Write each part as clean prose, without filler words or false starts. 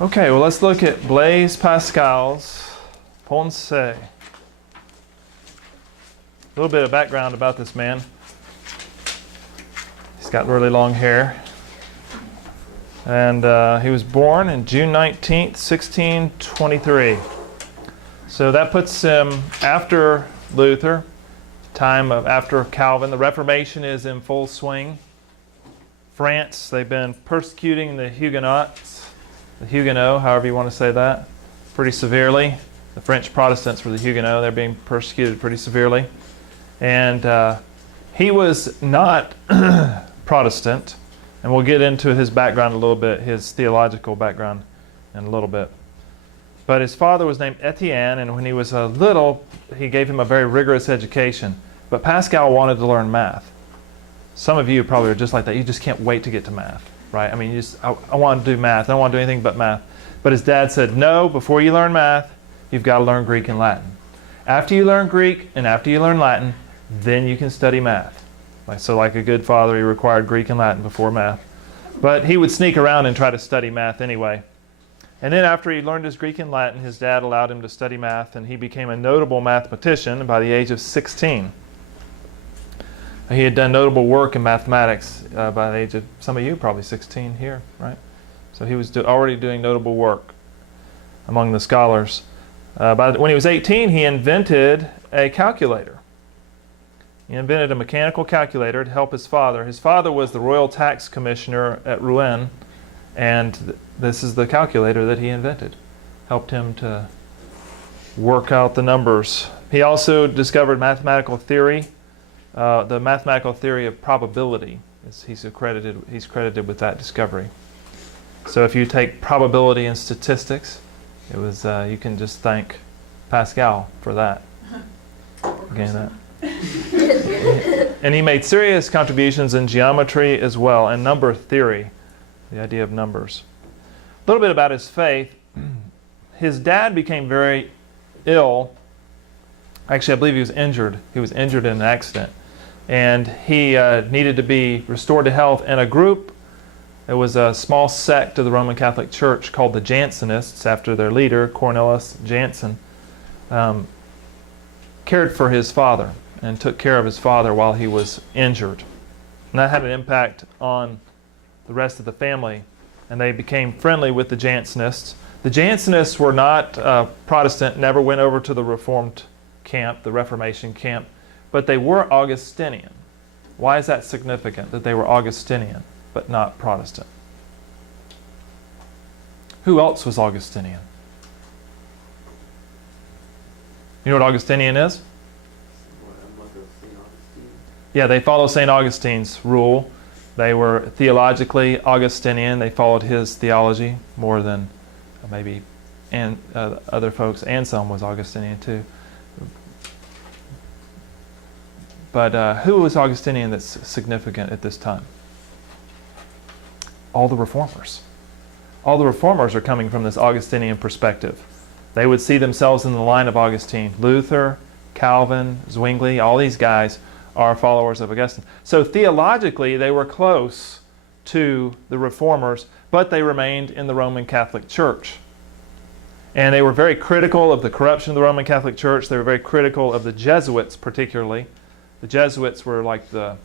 Okay, well, let's look at Blaise Pascal's Pensees. A little bit of background about this man. He's got really long hair. And he was born on June 19th, 1623. So that puts him after Luther, time of after Calvin. The Reformation is in full swing. France, they've been persecuting the Huguenots, the Huguenots, however you want to say that, pretty severely. The French Protestants were the Huguenots. They're being persecuted pretty severely. And he was not Protestant. And we'll get into his background a little bit, his theological background in a little bit. But his father was named Etienne, and when he was little, he gave him a very rigorous education. But Pascal wanted to learn math. Some of you probably are just like that. You just can't wait to get to math, right? I mean, I want to do math. I don't want to do anything but math. But his dad said, no, before you learn math, you've got to learn Greek and Latin. After you learn Greek and after you learn Latin, then you can study math. So like a good father, he required Greek and Latin before math. But he would sneak around and try to study math anyway. And then after he learned his Greek and Latin, his dad allowed him to study math, and he became a notable mathematician by the age of 16. He had done notable work in mathematics by the age of, some of you probably 16 here, right? So he was already doing notable work among the scholars. When he was 18, he invented a calculator. He invented a mechanical calculator to help his father. His father was the royal tax commissioner at Rouen, and this is the calculator that he invented. Helped him to work out the numbers. He also discovered mathematical theory, the mathematical theory of probability. He's credited with that discovery. So if you take probability and statistics, it was you can just thank Pascal for that. Again, that. And he made serious contributions in geometry as well, and number theory, the idea of numbers. A little bit about his faith. His dad became very ill. Actually, I believe he was injured. He was injured in an accident. And he needed to be restored to health. And a group, it was a small sect of the Roman Catholic Church called the Jansenists, after their leader, Cornelius Jansen, cared for his father and took care of his father while he was injured. And that had an impact on the rest of the family, and they became friendly with the Jansenists. The Jansenists were not Protestant, never went over to the Reformed camp, the Reformation camp, but they were Augustinian. Why is that significant, that they were Augustinian but not Protestant? Who else was Augustinian? You know what Augustinian is? Yeah, they follow St. Augustine's rule. They were theologically Augustinian. They followed his theology more than maybe other folks. Anselm was Augustinian too. But who was Augustinian that's significant at this time? All the reformers. All the reformers are coming from this Augustinian perspective. They would see themselves in the line of Augustine. Luther, Calvin, Zwingli, all these guys are followers of Augustine. So theologically, they were close to the reformers, but they remained in the Roman Catholic Church. And they were very critical of the corruption of the Roman Catholic Church. They were very critical of the Jesuits particularly. The Jesuits were like the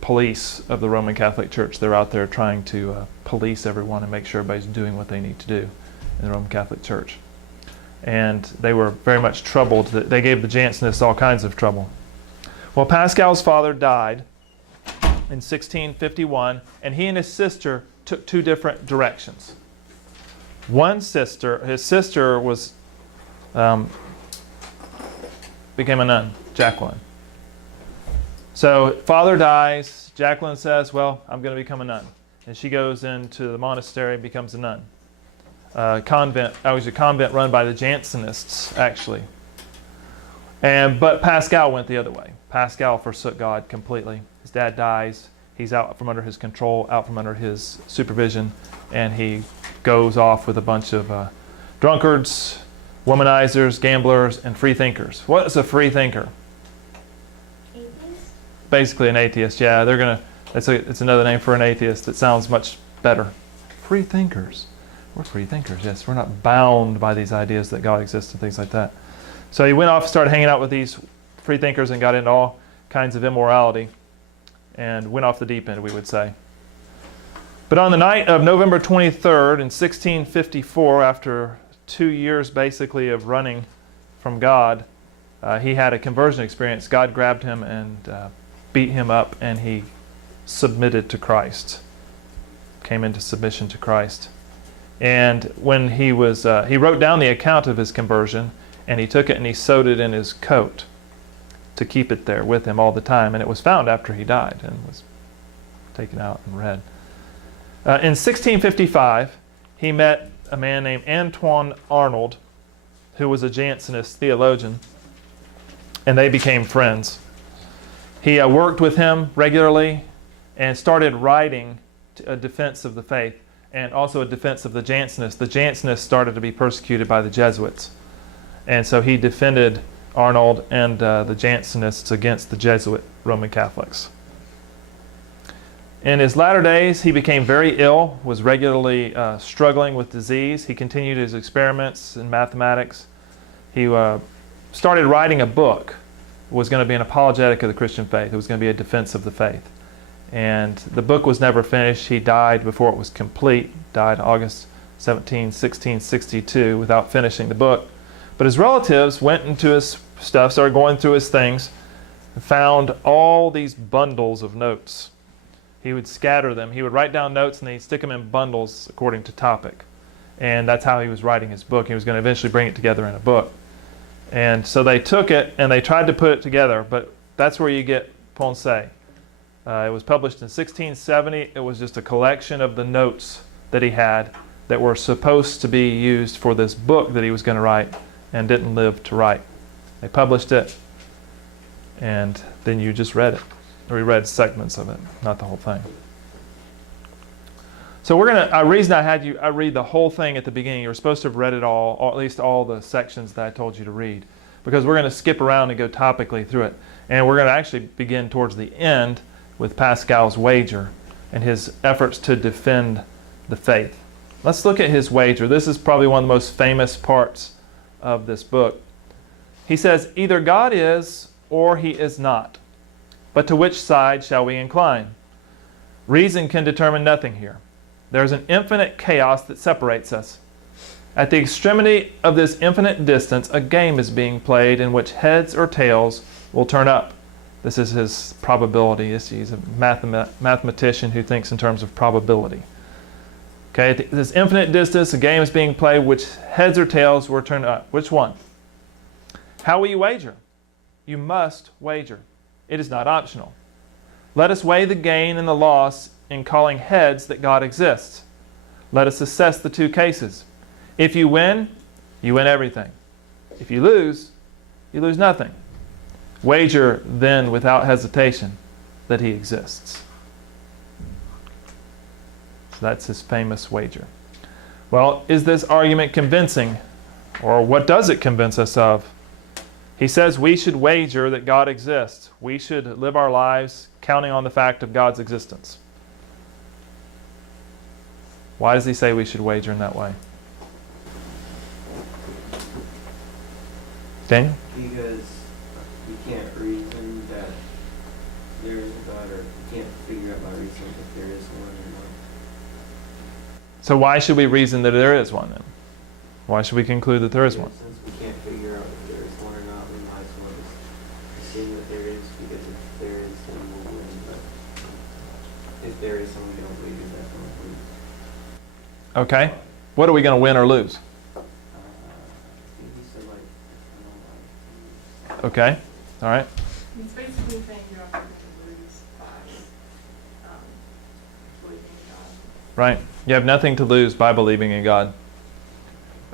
police of the Roman Catholic Church. They're out there trying to police everyone and make sure everybody's doing what they need to do in the Roman Catholic Church. And they were very much troubled. They gave the Jansenists all kinds of trouble. Well, Pascal's father died in 1651, and he and his sister took two different directions. His sister was became a nun, Jacqueline. So father dies. Jacqueline says, well, I'm going to become a nun. And she goes into the monastery and becomes a nun. Convent. It was a convent run by the Jansenists, actually. But Pascal went the other way. Pascal forsook God completely. His dad dies. He's out from under his control, out from under his supervision, and he goes off with a bunch of drunkards, womanizers, gamblers, and free thinkers. What is a free thinker? Atheist? Basically an atheist, yeah. It's another name for an atheist that sounds much better. Free thinkers. We're free thinkers, yes. We're not bound by these ideas that God exists and things like that. So he went off and started hanging out with these free thinkers and got into all kinds of immorality and went off the deep end, we would say. But on the night of November 23rd in 1654, after 2 years basically of running from God, he had a conversion experience. God grabbed him and beat him up, and he submitted to Christ, came into submission to Christ. And when he was, he wrote down the account of his conversion, and he took it and he sewed it in his coat to keep it there with him all the time. And it was found after he died and was taken out and read. In 1655, he met a man named Antoine Arnold, who was a Jansenist theologian, and they became friends. He worked with him regularly and started writing a defense of the faith and also a defense of the Jansenists. The Jansenists started to be persecuted by the Jesuits, and so he defended Arnold and the Jansenists against the Jesuit Roman Catholics. In his latter days, he became very ill, was regularly struggling with disease. He continued his experiments in mathematics. He started writing a book. It was going to be an apologetic of the Christian faith. It was going to be a defense of the faith. And the book was never finished. He died before it was complete, died August 17, 1662, without finishing the book. But his relatives went into his stuff, started going through his things, and found all these bundles of notes. He would scatter them. He would write down notes and he'd stick them in bundles according to topic. And that's how he was writing his book. He was going to eventually bring it together in a book. And so they took it and they tried to put it together, but that's where you get Pensees. It was published in 1670. It was just a collection of the notes that he had that were supposed to be used for this book that he was going to write and didn't live to write. They published it, and then you just read it. Or we read segments of it, not the whole thing. So we're going to, a reason I read the whole thing at the beginning, you were supposed to have read it all, or at least all the sections that I told you to read, because we're going to skip around and go topically through it. And we're going to actually begin towards the end with Pascal's wager and his efforts to defend the faith. Let's look at his wager. This is probably one of the most famous parts of this book. He says, either God is or he is not. But to which side shall we incline? Reason can determine nothing here. There is an infinite chaos that separates us. At the extremity of this infinite distance, a game is being played in which heads or tails will turn up. This is his probability. He's a mathematician who thinks in terms of probability. Okay, at this infinite distance, a game is being played which heads or tails will turn up. Which one? How will you wager? You must wager. It is not optional. Let us weigh the gain and the loss in calling heads that God exists. Let us assess the two cases. If you win everything. If you lose nothing. Wager then without hesitation that he exists. So that's his famous wager. Well, is this argument convincing? Or what does it convince us of? He says we should wager that God exists. We should live our lives counting on the fact of God's existence. Why does he say we should wager in that way? Daniel? Because you can't reason that there is a God, or you can't figure out by reason if there is one or not. So why should we reason that there is one then? Why should we conclude that there is one? Since we can't figure out if there is one or not, we might as well just assume that there is, because if there is, then we'll win. But if there is one we don't believe in, that's one we lose. Okay. What are we going to win or lose? Maybe so like, Okay. All right. It's basically saying you don't have to lose by believing in God. Right. You have nothing to lose by believing in God.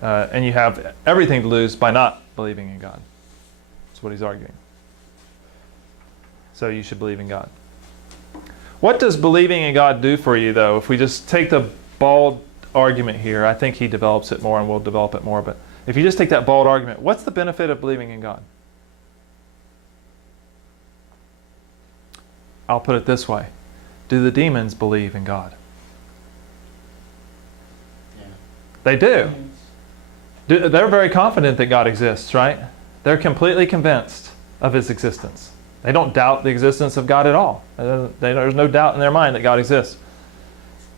And you have everything to lose by not believing in God. That's what he's arguing. So you should believe in God. What does believing in God do for you, though? If we just take the bald argument here, I think he develops it more and we'll develop it more. But if you just take that bald argument, what's the benefit of believing in God? I'll put it this way. Do the demons believe in God? Yeah. They do. They're very confident that God exists, right? They're completely convinced of His existence. They don't doubt the existence of God at all. There's no doubt in their mind that God exists.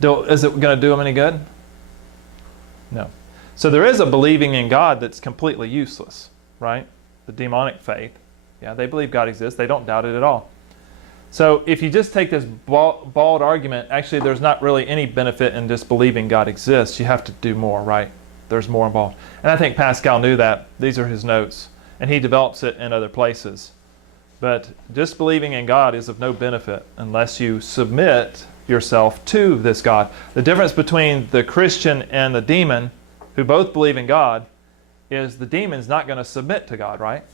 Is it going to do them any good? No. So there is a believing in God that's completely useless, right? The demonic faith. Yeah, they believe God exists. They don't doubt it at all. So if you just take this bald argument, actually there's not really any benefit in just believing God exists. You have to do more, right? There's more involved. And I think Pascal knew that. These are his notes. And he develops it in other places. But just believing in God is of no benefit unless you submit yourself to this God. The difference between the Christian and the demon, who both believe in God, is the demon's not going to submit to God, right?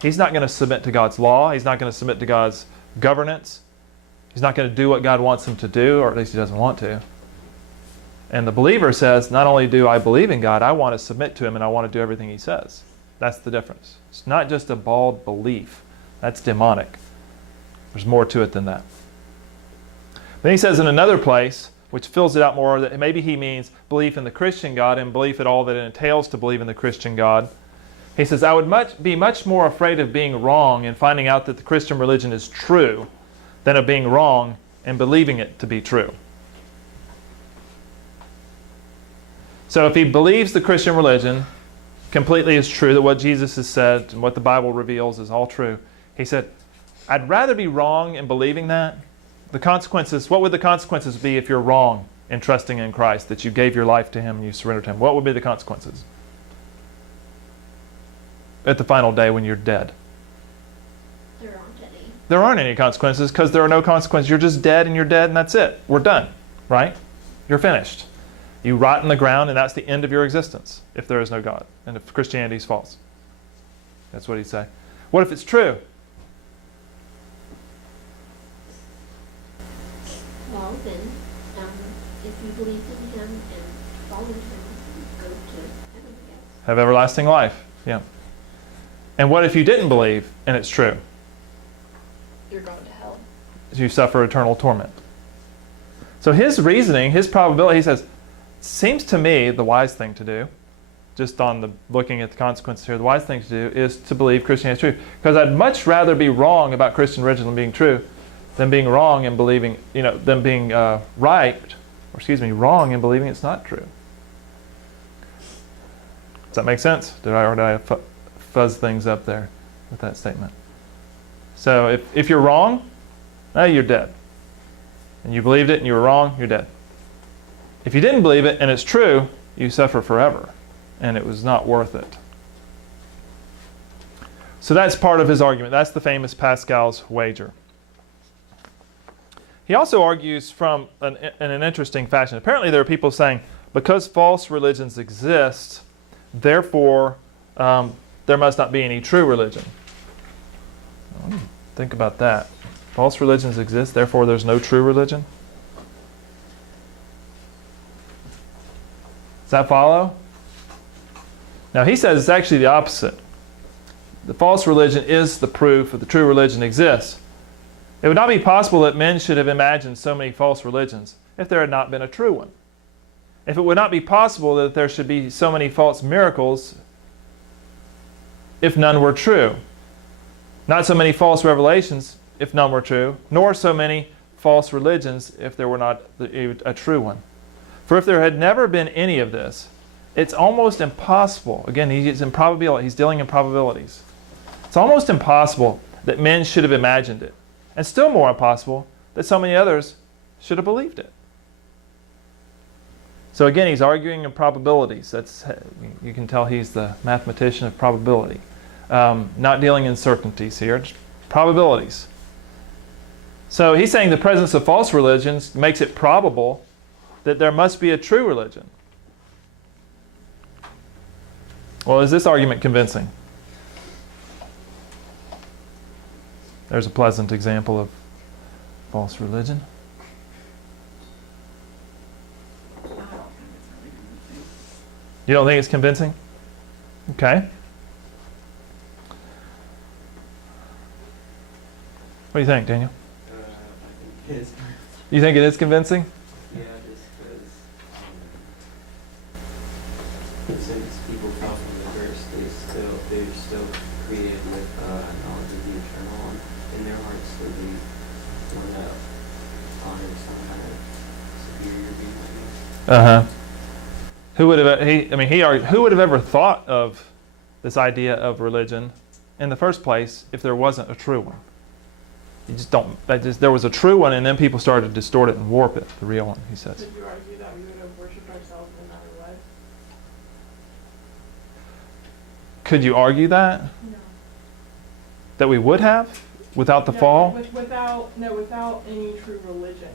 He's not going to submit to God's law. He's not going to submit to God's governance. He's not going to do what God wants him to do, or at least he doesn't want to. And the believer says, not only do I believe in God, I want to submit to Him and I want to do everything He says. That's the difference. It's not just a bald belief. That's demonic. There's more to it than that. Then he says in another place, which fills it out more, that maybe he means belief in the Christian God and belief in all that it entails to believe in the Christian God. He says, I would be much more afraid of being wrong and finding out that the Christian religion is true than of being wrong and believing it to be true. So if he believes the Christian religion completely is true, that what Jesus has said and what the Bible reveals is all true, he said, I'd rather be wrong in believing that. The consequences, what would the consequences be if you're wrong in trusting in Christ, that you gave your life to Him and you surrendered to Him? What would be the consequences at the final day when you're dead? There aren't any. There aren't any consequences because there are no consequences. You're just dead and you're dead and that's it. We're done, right? You're finished. You rot in the ground and that's the end of your existence if there is no God and if Christianity is false. That's what he'd say. What if it's true? Well, then, if you believe in Him and follow Him, you go to heaven, yes. Have everlasting life. Yeah. And what if you didn't believe and it's true? You're going to hell. You suffer eternal torment. So his reasoning, his probability, he says, seems to me the wise thing to do, just on the looking at the consequences here, the wise thing to do is to believe Christianity is true. Because I'd much rather be wrong about Christian religion than being true, than being wrong and believing, than being wrong and believing it's not true. Does that make sense? Did I fuzz things up there with that statement? So if you're wrong, you're dead. And you believed it and you were wrong, you're dead. If you didn't believe it and it's true, you suffer forever. And it was not worth it. So that's part of his argument. That's the famous Pascal's wager. He also argues in an interesting fashion. Apparently there are people saying, because false religions exist, therefore there must not be any true religion. Think about that. False religions exist, therefore there's no true religion? Does that follow? Now he says it's actually the opposite. The false religion is the proof that the true religion exists. It would not be possible that men should have imagined so many false religions if there had not been a true one. If it would not be possible that there should be so many false miracles if none were true. Not so many false revelations if none were true, nor so many false religions if there were not a true one. For if there had never been any of this, it's almost impossible. Again, he's dealing in probabilities. It's almost impossible that men should have imagined it. And still more impossible that so many others should have believed it. So again, he's arguing in probabilities. You can tell he's the mathematician of probability. Not dealing in certainties here, just probabilities. So he's saying the presence of false religions makes it probable that there must be a true religion. Well, is this argument convincing? There's a pleasant example of false religion. You don't think it's convincing? Okay. What do you think, Daniel? I think it is. You think it is convincing? Yeah, just because since people fell from the verse, they're still created with knowledge of the eternal, and in their hearts still be one that honors some kind of superior being, I guess. Uh-huh. Who would have who would have ever thought of this idea of religion in the first place if there wasn't a true one? You just don't. There was a true one, and then people started to distort it and warp it. The real one, he says. Could you argue that we would have worshipped ourselves no matter what? Could you argue that? No. That we would have without the fall? Without any true religion,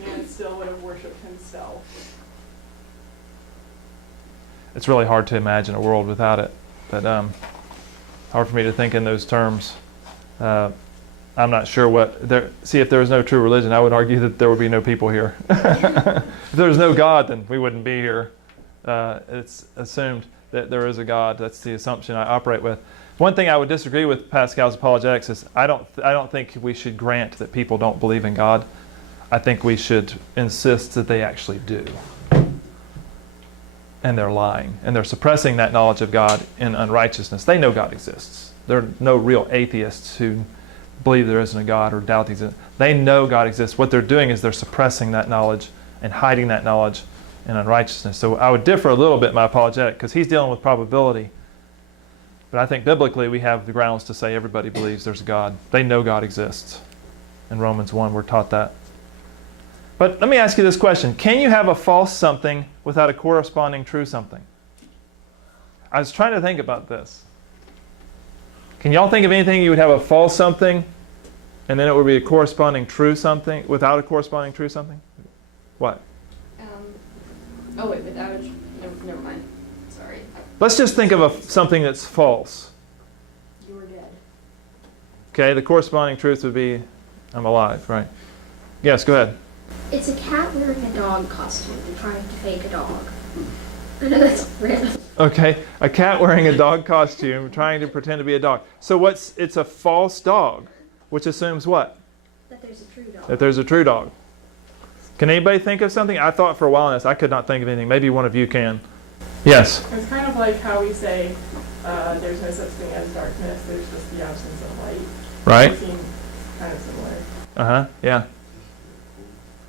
man still would have worshipped himself. It's really hard to imagine a world without it, but hard for me to think in those terms. I'm not sure what there. See, if there was no true religion, I would argue that there would be no people here. If there was no God, then we wouldn't be here. It's assumed that there is a God. That's the assumption I operate with. One thing I would disagree with Pascal's apologetics is I don't think we should grant that people don't believe in God. I think we should insist that they actually do. And they're lying. And they're suppressing that knowledge of God in unrighteousness. They know God exists. There are no real atheists who believe there isn't a God or doubt He's exists. They know God exists. What they're doing is they're suppressing that knowledge and hiding that knowledge in unrighteousness. So I would differ a little bit in my apologetic because he's dealing with probability. But I think biblically we have the grounds to say everybody believes there's a God. They know God exists. In Romans 1 we're taught that. But let me ask you this question. Can you have a false something without a corresponding true something? I was trying to think about this. Can y'all think of anything you would have a false something and then it would be a corresponding true something without a corresponding true something? What? Oh wait, without a... Never mind. Sorry. Let's just think of something that's false. You're dead. Okay, the corresponding truth would be I'm alive, right? Yes, go ahead. It's a cat wearing a dog costume and trying to fake a dog. I know that's random. Okay, a cat wearing a dog costume trying to pretend to be a dog. So it's a false dog, which assumes what? That there's a true dog. That there's a true dog. Can anybody think of something? I thought for a while on this, I could not think of anything. Maybe one of you can. Yes? It's kind of like how we say there's no such thing as darkness, there's just the absence of light. Right? It seems kind of similar. Uh-huh, yeah.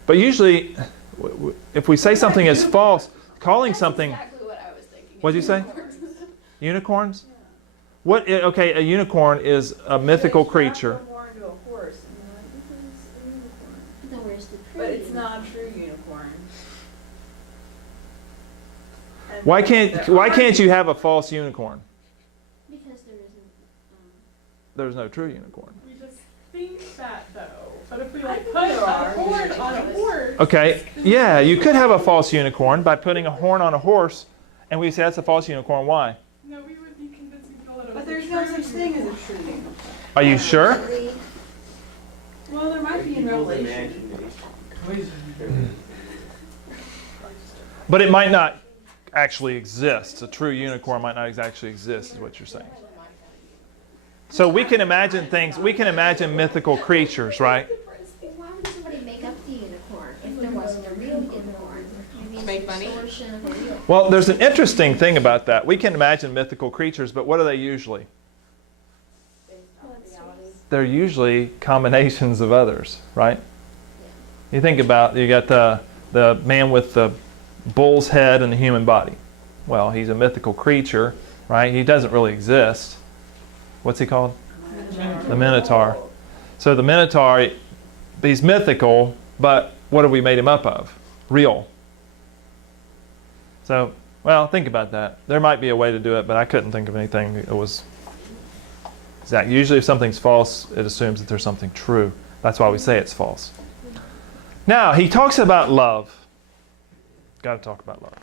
But usually, if we say something is false, calling something... That's exactly what I was thinking. What'd you say? Unicorns? What? Okay, a unicorn is a mythical creature. To a horse, and you're like, this is a unicorn. Then where's the true But it's unicorn? not a true unicorn. And Why there can't are- you have a false unicorn? Because there isn't. There's no true unicorn. We just think that though. But if we I like think put there a are. horn on a horse... Okay, yeah, you could have a false unicorn by putting a horn on a horse, and we say that's a false unicorn. Why? No, we would be convincing people that it was But a there's no true such thing as unicorn. a true unicorn. Are you sure? Well, there might be in People's Revelation. imagination. But it might not actually exist. A true unicorn might not actually exist, is what you're saying. So we can imagine things, we can imagine mythical creatures, right? Why would somebody make up the unicorn if there wasn't a real unicorn? Maybe Make it's a money? distortion of a real. Well, there's an interesting thing about that. We can imagine mythical creatures, but what are they usually? They're usually combinations of others, right? You think about, you got the man with the bull's head and the human body. Well, he's a mythical creature, right? He doesn't really exist. What's he called? The Minotaur. So the Minotaur, he's mythical, but what have we made him up of? Real. So, well, think about that. There might be a way to do it, but I couldn't think of anything that was exact. Usually if something's false, it assumes that there's something true. That's why we say it's false. Now, he talks about love. Got to talk about love.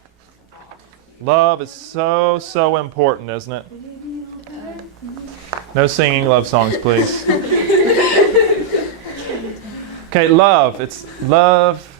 Love is so, so important, isn't it? No singing love songs, please. Okay, love. It's love.